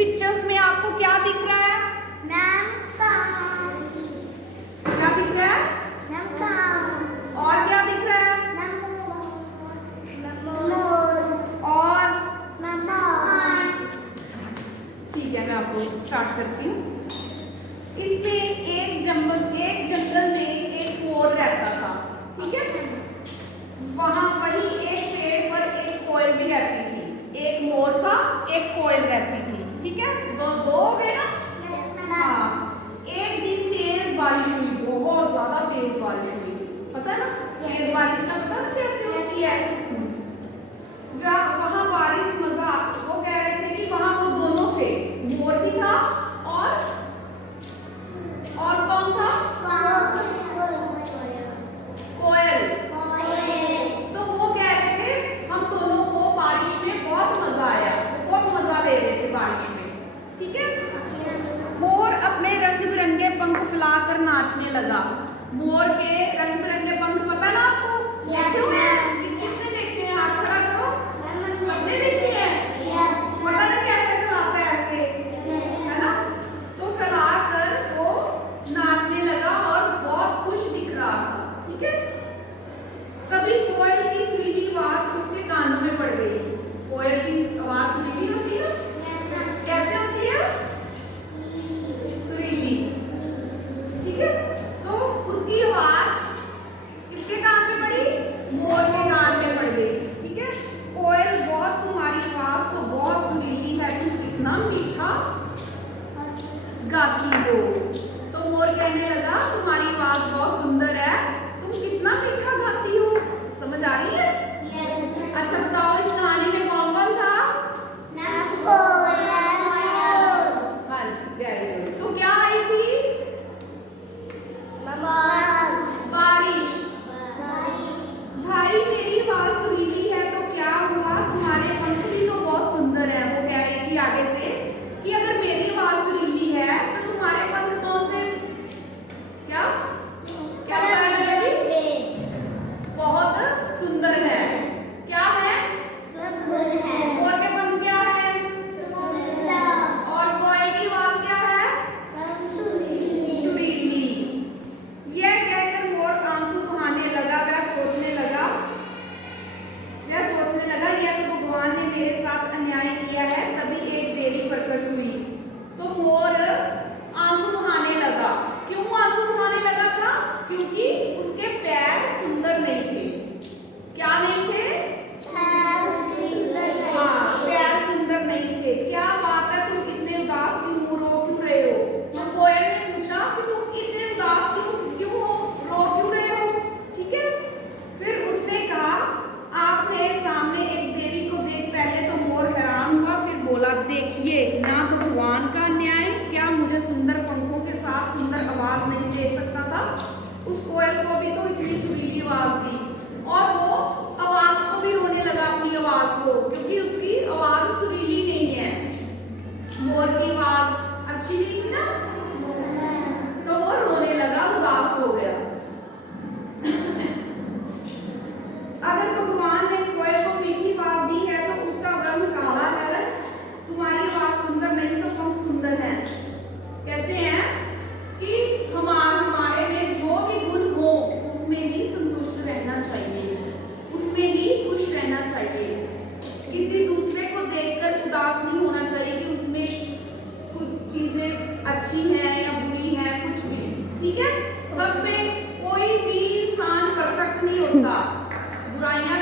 Pictures में आपको क्या दिख रहा है? क्या दिख रहा है? और क्या दिख रहा है? और ठीक है, मैं आपको स्टार्ट करती हूँ। इसमें एक जंगल में एक मोर रहता था, ठीक है। वहां वही एक पेड़ पर एक कोयल भी रहती थी। एक मोर था, एक कोयल रहती थी, ठीक है। दो हो गए ना? हाँ। एक दिन तेज बारिश हुई, बहुत ज्यादा तेज बारिश हुई। पता है ना तेज बारिश का पता ना कैसे होती है? वहां बारिश मजा, वो कह रहे थे कि वहां वो दोनों थे, मोर भी था और कौन था? कोयल। तो वो कह रहे थे हम दोनों को बारिश में बहुत मजा आया, बहुत मजा ले रहे थे बारिश में, ठीक है। मोर अपने रंग बिरंगे पंख फैलाकर नाचने लगा। मोर के रंग बिरंगे पंख पता है ना आपको? किसने देखे हैं? हाथ खड़ा करो। सबने देखे हैं? पता ना कैसे फैलाता है? ऐसे, है ना? तो फैलाकर वो नाचने लगा और बहुत खुश दिख रहा था, ठीक है। तभी कोयल की सुरीली आवाज उसके कानों में पड़ गई। कोयल की आवाज सुरीली होती है ना? कैसे होती है? सुरीली, ठीक है। तो उसकी आवाज किसके कान में पड़ी? मोर के कान में पड़ गई, ठीक है। कोयल, बहुत तुम्हारी आवाज तो बहुत सुरीली है, तुम कितना मीठा गाती हो। तो मोर कहने लगा तुम्हारी आवाज बहुत सुंदर है, तुम कितना मीठा गाती हो। समझ आ रही है? अच्छा बताओ, इस कहानी में कौन कौन था? हाँ जी, वेरी गुड। तो क्या आई थी? बारिश। भाई मेरी आवाज सुरीली है तो क्या हुआ, तुम्हारे पंख भी तो बहुत सुंदर है। वो कह रही थी आगे से कि अगर मेरी आवाज सुरीली है तो तुम्हारे पंख कौन से? क्या क्या बताया मैंने अभी? बहुत सुंदर है। क्या है? मोर के पंख क्या है? और कोयल की आवाज क्या है? सुरीली। यह कहकर मोर आंसू बहाने लगा। वह सोचने लगा यह तो भगवान ने मेरे साथ अन्याय किया है। तभी एक देवी प्रकट हुई। तो मोर आंसू बहाने लगा। क्यों आंसू बहाने लगा था? क्योंकि उसके पैर सुंदर नहीं थे। क्या नहीं थे? हाँ, पैर सुंदर नहीं थे। क्या बात है, तुम इतने उदास क्यों हो, रो क्यों रहे हो? तो कोयल ने पूछा कि तुम इतने उदास क्यों हो, रो क्यों रहे हो, ठीक है। फिर उसने कहा आपने सामने एक देवी को देख। पहले तो मोर हैरान हुआ, फिर बोला देखिए ना भगवान का न्याय, क्या मुझे सुंदर पंखों के साथ सुंदर आवाज नहीं दे सकता था? उस कोयल को भी तो इतनी सुरीली आवाज दी, और वो आवाज को भी रोने लगा अपनी आवाज को, क्योंकि उसकी आवाज सुरीली नहीं है। मोर की आवाज अच्छी नहीं थी ना, तो वो रोने लगा, उदास हो गया। अगर भगवान ने कोयल को मीठी आवाज दी है तो उसका रंग काला है। तुम्हारी आवाज सुंदर नहीं तो पंख सुंदर है। कहते हैं कि हमारे में जो भी गुण हो उसमें ही संतुष्ट रहना चाहिए, उसमें ही खुश रहना चाहिए। किसी दूसरे को देखकर उदास नहीं होना चाहिए कि उसमें कुछ चीजें अच्छी हैं या बुरी हैं, कुछ भी, ठीक है। सब में कोई भी इंसान परफेक्ट नहीं होता, बुराइयां